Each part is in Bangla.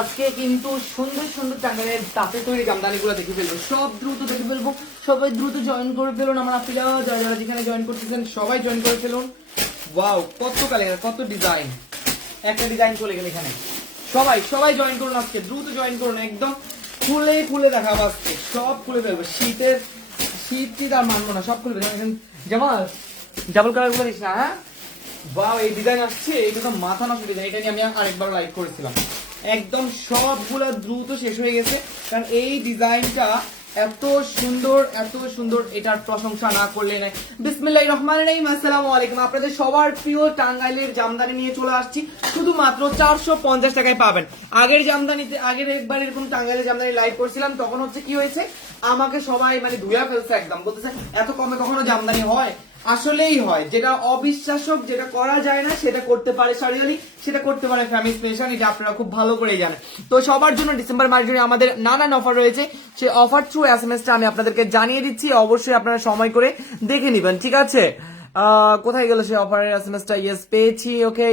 আজকে কিন্তু সুন্দর সুন্দর টাঙ্গালের তাঁতে তৈরি জামদানিগুলো দেখে ফেলব। সব দ্রুত দেখে ফেলব। সবাই দ্রুত জয়েন করে ফেলুন আমার আপিলা যারা যারা যেখানে জয়েন করতেছেন, সবাই জয়েন করে ফেলুন। ওয়াও কত কালার কত ডিজাইন একটা ডিজাইন চলে গেল এখানে। সবাই সবাই জয়েন করুন আজকে, দ্রুত জয়েন করুন, একদম খুলে খুলে দেখাবো আজকে, সব খুলে ফেলব শীতের, শীত শীত আর মানবো না, সব খুলে ফেলব জামাল ডাবল কালারগুলো না হ্যাঁ? বাহ এই ডিজাইন আসছে এটা তো মাথা নষ্ট ডিজাইন এটা নিয়ে আমি আরেকবার লাইক করেছিলাম। একদম সবগুলো দ্রুত শেষ হয়ে গেছে, কারণ এই ডিজাইনটা এত সুন্দর এত সুন্দর এটার প্রশংসা না করলে নাই। বিসমিল্লাহ রহমান রহিম, আসসালামু আলাইকুম। আপনাদের সবার প্রিয় টাঙ্গাইলের জামদানি নিয়ে চলে আসছি। শুধুমাত্র চারশো পঞ্চাশ টাকায় পাবেন। আগের জামদানিতে, আগের একবার এরকম টাঙ্গাইলের জামদানি লাইভ করছিলাম, তখন হচ্ছে কি হয়েছে? আমাকে সবাই মানে ধুয়া ফেলছে একদম। বলতেছে, এত কমে কখনো জামদানি হয়? আসলেই হয়। যেটা অবিশ্বাসক, যেটা করা যায় না, সেটা করতে পারে সরিয়ালি সেটা করতে পারে ফ্যামিলি স্পেশাল এটা আপনারা খুব ভালো করে জানেন। তো সবার জন্য ডিসেম্বর মাস জুড়ে আমাদের নানান অফার রয়েছে। সেই অফার থ্রু এস এম আমি আপনাদেরকে জানিয়ে দিচ্ছি। অবশ্যই আপনারা সময় করে দেখে নেবেন, ঠিক আছে? কোথায় গেল সেই অফারের এস এম এসটা ইয়েস পেয়েছি ওকে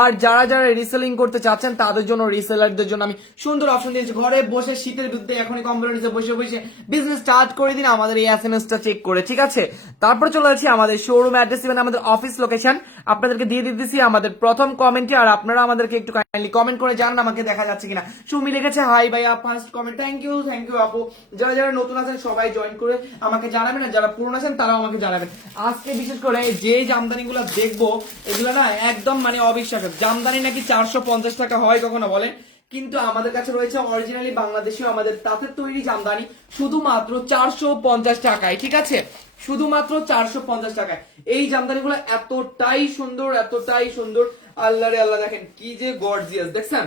আর যারা যারা রিসেলিং করতে চাচ্ছেন, তাদের জন্য রিসেলারদের জন্য আমি সুন্দর অপশন দিয়েছি। ঘরে বসে শীতের বিরুদ্ধে এখনই কম্পিউটার বসে বসে বিজনেস স্টার্ট করে দিন, আমাদের এই এস এম এসটা চেক করে, ঠিক আছে? তারপর চলে যাচ্ছি আমাদের শোরুম অ্যাড্রেস এবং আমাদের অফিস লোকেশন আপনাদেরকে দিয়ে দিতেছি আমাদের প্রথম কমেন্টে আর আপনারা আমাদেরকে একটু কাইন্ডলি কমেন্ট করে জানান, আমাকে দেখা যাচ্ছে কিনা। সুমি লিখেছে হাই ভাইয়া first comment thank you thank you আপু। যারা যারা নতুন আছেন, সবাই জয়েন করে আমাকে জানাবেন, আর যারা পুরনো আছেন, তারাও আমাকে জানাবেন। আজকে বিশেষ করে যে জামদানি গুলো দেখব, এগুলো না একদম মানে অবিশ্বাসক জামদানি নাকি চারশো পঞ্চাশ টাকা হয় কখনো বলেন কিন্তু আমাদের কাছে রয়েছে অরিজিনালি বাংলাদেশীয় আমাদের তাঁতের তৈরি জামদানি শুধুমাত্র চারশো পঞ্চাশ টাকায়, ঠিক আছে? শুধুমাত্র চারশো পঞ্চাশ টাকায়। এই জামদানি জামদানিগুলো এতটাই সুন্দর এতটাই সুন্দর। আল্লাহ রে আল্লাহ দেখেন, কি যে গর্জিয়াস দেখছেন?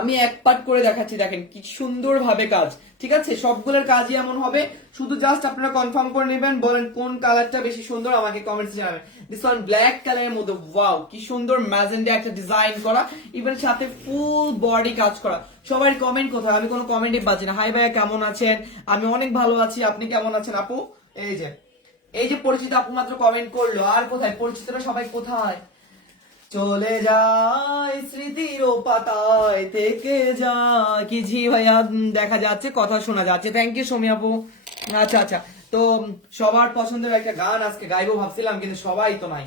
আমি এক পাট করে দেখাচ্ছি, দেখেন কি সুন্দর ভাবে কাজ। ঠিক আছে? সবগুলোর কাজই এমন হবে। শুধু জাস্ট আপনারা কনফার্ম করে নেবেন, বলেন কোন কালারটা বেশি সুন্দর, আমাকে কমেন্টস জানাবেন। দিস ওয়ান ব্ল্যাক কালারের মধ্যে ওয়াও কি সুন্দর ম্যাজেন্ডা একটা ডিজাইন করা ইভেন সাথে ফুল বডি কাজ করা। সবার কমেন্ট কোথায়? আমি কোনো কমেন্টই পাচ্ছি না। হাই ভাইয়া, কেমন আছেন? আমি অনেক ভালো আছি। আপনি কেমন আছেন আপু? এই যে এই যে পরিচিত আপু মাত্র কমেন্ট করল। আর কোথায়? পরিচিতরা সবাই কোথায়? চলে যায় স্মৃতির পাতায় থেকে যা। কি জি ভাইয়া দেখা যাচ্ছে, কথা শোনা যাচ্ছে। থ্যাংক ইউ সোমি আপু। আচ্ছা আচ্ছা। তো সবার পছন্দের একটা গান আজকে গাইবো ভাবছিলাম, কিন্তু সবাই তো নাই।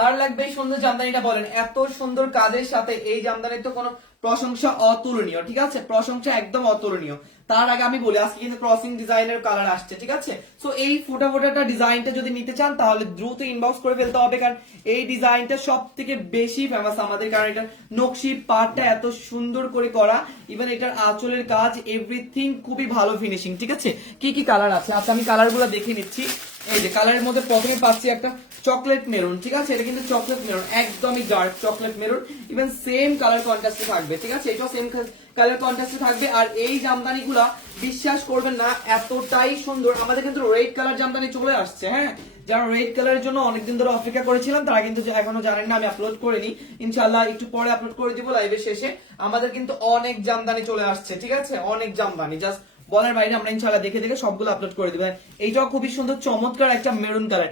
কার লাগবে এই সুন্দর জামদানিটা বলেন? এত সুন্দর কাজের সাথে এই জামদানির তো কোনো প্রশংসা অতুলনীয়, ঠিক আছে? প্রশংসা একদম অতুলনীয়। তার আগে আমি বলি, আজকে কিন্তু ক্রসিং ডিজাইনের কালার আসছে, ঠিক আছে? সো এই ফোটা ফোটাটা ডিজাইনটা যদি নিতে চান, তাহলে দ্রুত ইনবক্স করে ফেলতে হবে, কারণ এই ডিজাইনটা সব থেকে বেশি ফেমাস আমাদের, কারণ এটা নকশি পাটটা এত সুন্দর করে করা ইভেন এটার আঁচলের কাজ এভরিথিং খুবই ভালো ফিনিশিং ঠিক আছে? কি কি কালার আছে? আচ্ছা আমি কালারগুলো দেখে নিচ্ছি। এই যে কালারের মধ্যে প্রথমে পাচ্ছি একটা চকলেট মেরুন, ঠিক আছে? এটা কিন্তু চকলেট মেরুন, একদমই dark chocolate maroon even same colour কন্ট্রাস্টে থাকবে, ঠিক আছে? এটাও সেম কালার কন্ট্রাস্টে থাকবে, আর এই জামদানি বিশ্বাস করবেন না, এতটাই সুন্দর। আমাদের কিন্তু রেড কালার জামদানি চলে আসছে হ্যাঁ? যারা রেড কালারের জন্য অনেকদিন ধরে অপেক্ষা করেছিলাম, তারা কিন্তু এখনও জানেন না, আমি আপলোড করিনি। ইনশাল্লাহ একটু পরে আপলোড করে দিব লাইভের শেষে। আমাদের কিন্তু অনেক জামদানি চলে আসছে, ঠিক আছে? অনেক জামদানি জাস্ট বলার বাইরে আমরা ইনশাল্লাহ দেখে দেখে সবগুলো আপলোড করে দিবেন এইটাও খুবই সুন্দর, চমৎকার একটা মেরুন কালার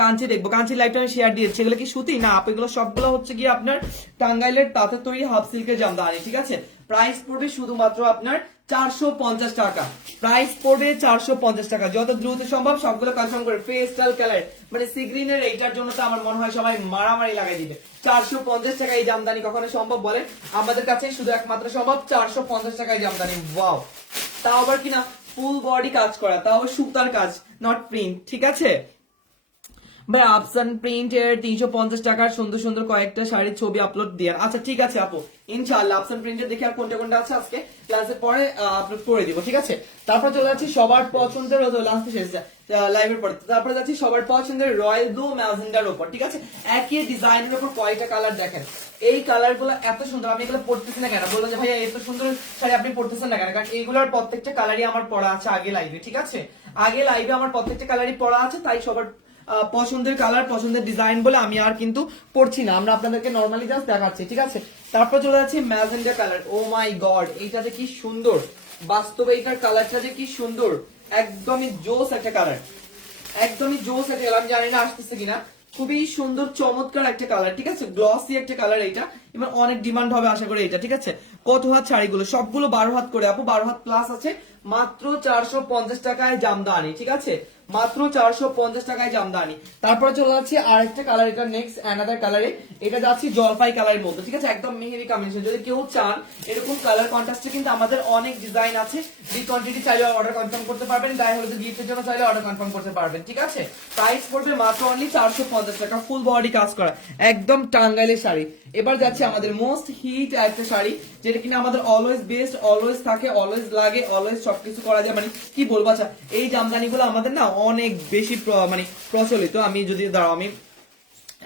কাঞ্চি দেখব। কাঞ্চি লাইভটা আমি শেয়ার দিয়েছি এগুলো কি সুতি? না এগুলো সবগুলো হচ্ছে কি আপনার টাঙ্গাইলের তাঁতের তৈরি হাফ সিল্কের জামদানি, ঠিক আছে? প্রাইস পড়বে শুধুমাত্র আপনার চারশো পঞ্চাশ টাকা। প্রাইস পড়বে চারশো পঞ্চাশ টাকা। যত দ্রুত সম্ভব সবগুলো কনফার্ম করে। পেস্টাল কালার মানে সিগ্রিনের এইটার জন্য তো আমার মনে হয় সবাই মারামারি লাগাই দিবে। চারশো পঞ্চাশ টাকা এই জামদানি কখনো সম্ভব বলেন আমাদের কাছে শুধু একমাত্র সম্ভব চারশো পঞ্চাশ টাকা এই জামদানি। ওয়াও তাও আবার কিনা ফুল বডি কাজ করা তাও সুতার কাজ নট প্রিন্ট ঠিক আছে? ভাই আপসান প্রিন্টের তিনশো পঞ্চাশ টাকার সুন্দর সুন্দর কয়েকটা শাড়ির ছবি আপলোড দিয়ে আচ্ছা ঠিক আছে আপু, ইনশাআল্লাহ আপসান প্রিন্টের দেখে আর কোনটা কোনটা আছে আজকে? ক্লাসের পরে আপলোড করে দিব, ঠিক আছে? তারপর চলে যাচ্ছি সবার পছন্দের লাস্টে শেষ লাইভের পরে। তারপরে যাচ্ছি সবার পছন্দের রয়্যাল ম্যাজেন্ডার ঠিক আছে? একই ডিজাইনের উপর কয়টা কালার দেখেন? এই কালারগুলো এত সুন্দর, আমি এগুলো পড়তেছি না কেন? বলল যে, ভাইয়া, এত সুন্দর শাড়ি আপনি পড়তেছেন না কেন? কারণ এইগুলোর প্রত্যেকটা কালারই আমার পড়া আছে আগে লাইভে ঠিক আছে? আগে লাইভে আমার প্রত্যেকটা কালারই পড়া আছে, তাই সবার পছন্দের কালার পছন্দের ডিজাইন বলে আমি আর কিন্তু পড়ছি না। আমরা আপনাদেরকে নর্মালি জাস্ট দেখাচ্ছি, ঠিক আছে? তারপর চলে যাচ্ছে magenta colour oh my god, এইটা যে কি সুন্দর। বাস্তবে এইটার কালারটা যে কি সুন্দর। একদমই জোস একটা কালার একদমই জোস একটা কালার আমি জানি না আসতেছে কিনা। খুবই সুন্দর, চমৎকার একটা কালার ঠিক আছে? গ্লসি একটা কালার এটা এবার অনেক ডিমান্ড হবে আশা করি এটা ঠিক আছে? কত হাত শাড়িগুলো? সবগুলো বারো হাত করে, আপু, বারো হাত প্লাস আছে। মাত্র চারশো পঞ্চাশ টাকায় জামদানি, ঠিক আছে? মাত্র চারশো পঞ্চাশ টাকায় জামদানি। তারপরে চলে যাচ্ছে আর একটা কালার এটা নেক্সট অ্যানাদার কালারে এটা যাচ্ছে জলপাই কালারের মধ্যে, ঠিক আছে? একদম মেহেরি কম্বিনেশন যদি কেউ চান, এরকম কালার কন্ট্রাস্টে কিন্তু আমাদের অনেক ডিজাইন আছে। যে কোয়ান্টিটি চাইলে অর্ডার কনফার্ম করতে পারবেন গায়ে হলুদ গিফটের জন্য চাইলে অর্ডার কনফার্ম করতে পারবেন, ঠিক আছে? প্রাইস পড়বে মাত্র অনলি চারশো পঞ্চাশ টাকা ফুল বডি কাজ করা, একদম টাঙ্গাইলের শাড়ি। এবার যাচ্ছে আমাদের মোস্ট হিট একটা শাড়ি যেটা কিনা আমাদের অলওয়েজ বেস্ট অলওয়েজ থাকে অলওয়েজ লাগে অলওয়েজ সবকিছু করা যায়। মানে কি বলব? আচ্ছা এই জামদানিগুলো আমাদের না অনেক বেশি মানে প্রচলিত। আমি যদি, দাঁড়াও, আমি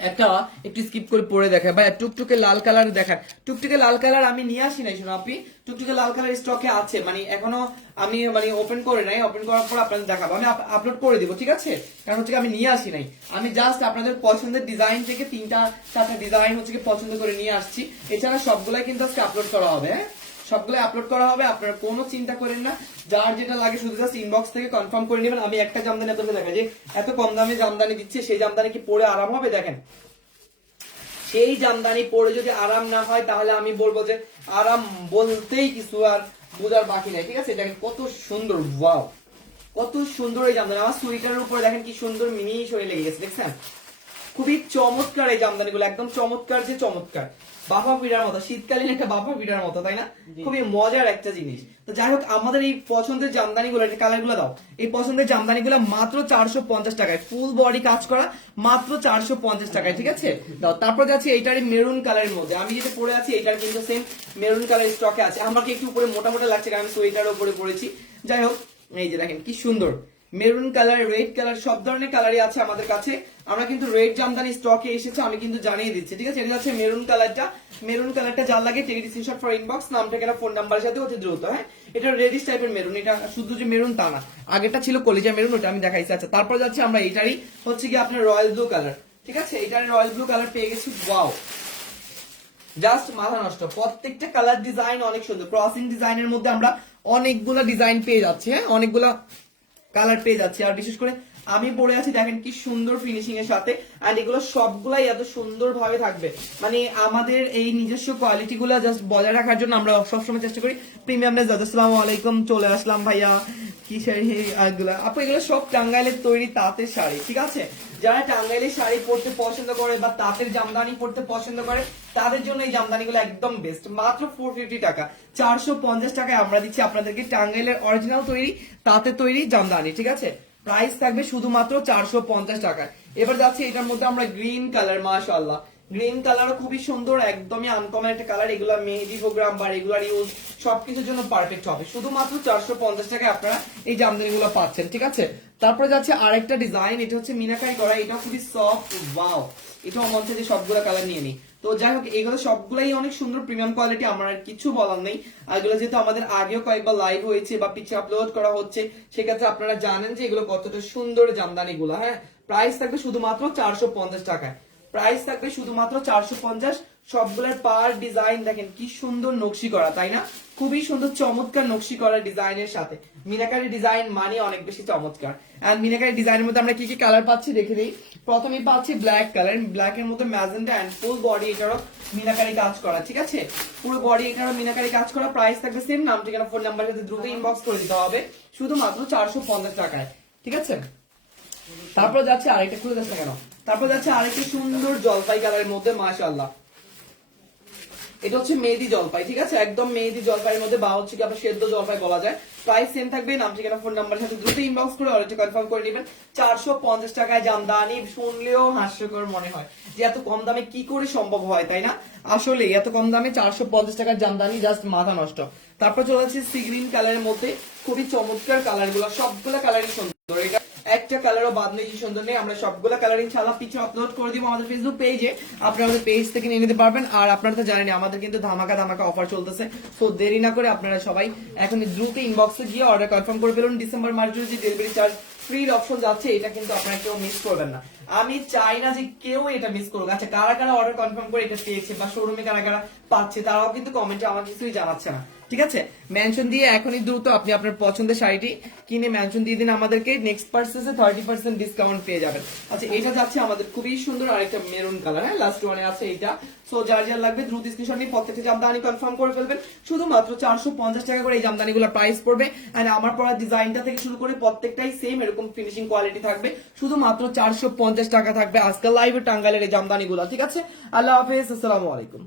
একটা, একটু স্কিপ করে পরে দেখায়। বা টুকটুকে লাল কালার দেখায় টুকটুকে লাল কালার আমি নিয়ে আসি নাই, শোনো আপনি টুকটুকে লাল কালার স্টকে আছে। মানে এখনও আমি মানে ওপেন করে নাই। ওপেন করার পর আপনাদের দেখাবো। আমি আপলোড করে দিব, ঠিক আছে? কারণ হচ্ছে আমি নিয়ে আসি নাই। আমি জাস্ট আপনাদের পছন্দের ডিজাইন থেকে তিনটা, চারটা ডিজাইন হচ্ছে পছন্দ করে নিয়ে আসছি। এছাড়া সবগুলাই কিন্তু আজকে আপলোড করা হবে হ্যাঁ? সবগুলো আপলোড করা হবে, আপনারা কোনো চিন্তা করেন না। যার যেটা লাগে শুধু জাস্ট ইনবক্স থেকে কনফার্ম করে নেবেন। আমি একটা জামদানি আপনাদের দেখা যে, এত কম দামে জামদানি দিচ্ছে, সেই জামদানি কি পরে আরাম হবে দেখেন? সেই জামদানি পরে যদি আরাম না হয়, তাহলে আমি বলব যে আরাম বলতেই কিছু আর বোঝার বাকি নাই। ঠিক আছে? দেখেন কত সুন্দর ওয়াও কত সুন্দর এই জামদানি। আমার সুইটারের উপরে দেখেন কি সুন্দর মিনি শরীর লেগে গেছে, দেখছেন? খুবই চমৎকার এই জামদানিগুলো একদম চমৎকার যে চমৎকার। বাফা পিঠার মতো শীতকালীন একটা বাফা পিঠার মতো তাই না? খুবই মজার একটা জিনিস। তো যাই হোক আমাদের এই পছন্দের জামদানিগুলো একটা কালারগুলো দাও। এই পছন্দের জামদানি জামদানিগুলো মাত্র চারশো পঞ্চাশ টাকায় ফুল বডি কাজ করা মাত্র চারশো পঞ্চাশ টাকায় ঠিক আছে? দাও তারপর যাচ্ছি এইটারই মেরুন কালারের মধ্যে। আমি যেটা পরে আছি এটার কিন্তু সেম মেরুন কালার স্টকে আছে। আমাকে একটু উপরে মোটা মোটা লাগছে কারণ আমি সোয়েটার উপরে পরেছি। যাই হোক এই যে দেখেন কি সুন্দর। মেরুন কালার, রেড কালার, সব ধরনের কালারই আছে আমাদের কাছে। আমরা কিন্তু রেড জামদানি স্টকে এসেছে, আমি কিন্তু জানিয়ে দিচ্ছি, ঠিক আছে? এটা হচ্ছে মেরুন কালারটা। মেরুন কালারটা যার লাগে টেলিটি স্ক্রিনশট ফর ইনবক্স নাম ঠিকানা ফোন নাম্বারের সাথে অতি দ্রুত হ্যাঁ? এটা রেডিশ টাইপের মেরুন, এটা শুধু যে মেরুন তা না। আগেটা ছিল কলিজা মেরুন, ওটা আমি দেখাইছি। আচ্ছা তারপর যাচ্ছে আমরা এটারই হচ্ছে কি আপনার রয়্যাল ব্লু কালার ঠিক আছে? এটার রয়্যাল ব্লু কালার পেয়ে গেছি ওয়াও জাস্ট মাথা নষ্ট, প্রত্যেকটা কালার ডিজাইন অনেক সুন্দর ক্রসিং ডিজাইনের মধ্যে আমরা অনেকগুলা ডিজাইন পেয়ে যাচ্ছি হ্যাঁ? অনেকগুলা কালার পেয়ে যাচ্ছি। আর বিশেষ করে আমি পরে আছি দেখেন কি সুন্দর ফিনিশিং এর সাথে এন্ড এগুলো সবগুলাই এত সুন্দর ভাবে থাকবে। মানে আমাদের এই নিজস্ব কোয়ালিটি গুলা জাস্ট বজায় রাখার জন্য আমরা সবসময় চেষ্টা করি। প্রিমিয়ামনেস যাতে আসসালামু আলাইকুম, চলে আসলাম ভাইয়া। কি শাড়ি এগুলা? আপু, এগুলো সব টাঙ্গাইলের তৈরি তাঁতের শাড়ি, ঠিক আছে? যারা টাঙ্গাইলের শাড়ি পরতে পছন্দ করে বা তাঁতের জামদানি পরতে পছন্দ করে, তাদের জন্য এই জামদানিগুলো একদম বেস্ট মাত্র ফোর ফিফটি টাকা। চারশো পঞ্চাশ টাকায় আমরা দিচ্ছি আপনাদেরকে টাঙ্গাইলের অরিজিনাল তৈরি তাঁতে তৈরি জামদানি, ঠিক আছে? প্রাইস থাকবে শুধুমাত্র চারশো পঞ্চাশ টাকায়। এবার যাচ্ছে, এটার মধ্যে আমরা গ্রিন কালার মাশাল্লাহ গ্রিন কালার খুবই সুন্দর, একদমই আনকমন একটা কালার এগুলো মেহেদি প্রোগ্রাম বা রেগুলার ইউজ সবকিছুর জন্য পারফেক্ট হবে। শুধুমাত্র চারশো পঞ্চাশ টাকায় আপনারা এই জামদানিগুলো পাচ্ছেন, ঠিক আছে? তারপরে যাচ্ছে আরেকটা ডিজাইন এটা হচ্ছে মিনাকারি করা। এটা খুবই সফট ওয়াও এটা মন থেকে সবগুলো কালার নিয়ে নিই। তো যাই হোক, এগুলো সবগুলাই অনেক সুন্দর প্রিমিয়াম কোয়ালিটি আমার আর কিছু বলার নেই। এগুলো যেহেতু আমাদের আগেও কয়েকবার লাইভ হয়েছে বা পিছিয়ে আপলোড করা হচ্ছে, সেক্ষেত্রে আপনারা জানেন যে এগুলো কতটা সুন্দর জামদানি গুলো হ্যাঁ? প্রাইস থাকবে শুধুমাত্র চারশো পঞ্চাশ টাকায়। প্রাইস থাকবে শুধুমাত্র চারশো পঞ্চাশ, সবগুলোর পার ডিজাইন দেখেন কি সুন্দর নকশি করা, তাই না? খুবই সুন্দর, চমৎকার নকশি করা ডিজাইনের সাথে। মিনাকারি ডিজাইন মানে অনেক বেশি চমৎকার। এন্ড মিনাকারি ডিজাইনের মধ্যে আমরা কি কি কালার পাচ্ছি দেখে নিই প্রথমেই পাচ্ছি ব্ল্যাক কালার ব্ল্যাক এর মধ্যে ম্যাজেন্টা এন্ড ফুল বডি এটারও মিনাকারি কাজ করা, ঠিক আছে? পুরো বডি এটারও মিনাকারি কাজ করা প্রাইস থাকবে সেম নাম, ঠিকানা ফোন নাম্বার সাথে দ্রুত ইনবক্স করে দিতে হবে। শুধুমাত্র চারশো পঞ্চাশ টাকায়, ঠিক আছে? তারপর যাচ্ছে আরেকটা, খুলে যাচ্ছে কেন? তারপর যাচ্ছে আরেকটা সুন্দর জলপাই কালারের মধ্যে, মাশাআল্লাহ। এটা হচ্ছে মেহেদি জলপাই, ঠিক আছে? একদম মেহেদি জলপাইয়ের মধ্যে বা হচ্ছে কি আপনার সেদ্ধ জলপাই বলা যায়। প্রাইস সেম থাকবে, নাম, ঠিকানা ফোন নাম্বারের সাথে দ্রুত ইনবক্স করে অর্ডারটা কনফার্ম করে নেবেন। চারশো পঞ্চাশ টাকায় জামদানি, শুনলেও হাস্যকর মনে হয় যে এত কম দামে কি করে সম্ভব হয়, তাই না? আসলে এত কম দামে চারশো পঞ্চাশ টাকার জামদানি জাস্ট মাথা নষ্ট। তারপর চলে যাচ্ছে সি গ্রিন কালারের মধ্যে। খুবই চমৎকার কালারগুলো, সবগুলো কালারই সুন্দর। এটা একটা কালারও বাদ নেই সুন্দর নেই। আমরা সবগুলো কালারিং ছাড়া পিছে আপলোড করে দিব আমাদের ফেসবুক পেজে আপনারা আমাদের পেজ থেকে নিয়ে নিতে পারবেন। আর আপনারা তো জানেন আমাদের কিন্তু ধামাকা ধামাকা অফার চলতেছে। সো দেরি না করে আপনারা সবাই এখন দ্রুত ইনবক্সে গিয়ে অর্ডার কনফার্ম করে ফেলুন। ডিসেম্বর যে ডেলিভারি চার্জ ফ্রির অপশন যাচ্ছে এটা কিন্তু আপনারা কেউ মিস করবেন না। আমি চাই না যে কেউ এটা মিস করুক। আচ্ছা কারা কারা অর্ডার কনফার্ম করে এটা পেয়েছে বা শোরুমে কারা কারা পাচ্ছে, তারাও কিন্তু কমেন্টে আমার কিছুই জানাচ্ছে না। ঠিক আছে? মেনশন দিয়ে এখনই দ্রুত আপনি আপনার পছন্দের শাড়িটি কিনে মেনশন দিয়ে দিন আমাদেরকে। নেক্সট পার্সেসে থার্টি পার্সেন্ট ডিসকাউন্ট পেয়ে যাবেন। আচ্ছা এটা যাচ্ছে আমাদের খুবই সুন্দর আরেকটা মেরুন কালার হ্যাঁ? লাস্ট ওয়ানে আছে এইটা সো যার যার লাগবে দ্রুত স্ক্রিনশট নিয়ে প্রত্যেকটা জামদানি কনফার্ম করে ফেলবেন। শুধুমাত্র চারশো পঞ্চাশ টাকা করে এই জামদানিগুলোর প্রাইস পড়বে। এন্ড আমার পড়া ডিজাইনটা থেকে শুরু করে প্রত্যেকটাই সেম এরকম ফিনিশিং কোয়ালিটি থাকবে। শুধুমাত্র চারশো পঞ্চাশ টাকা থাকবে আজকাল লাইভে টাঙ্গালের এই জামদানিগুলো, ঠিক আছে? আল্লাহ হাফেজ, আসসালামু আলাইকুম।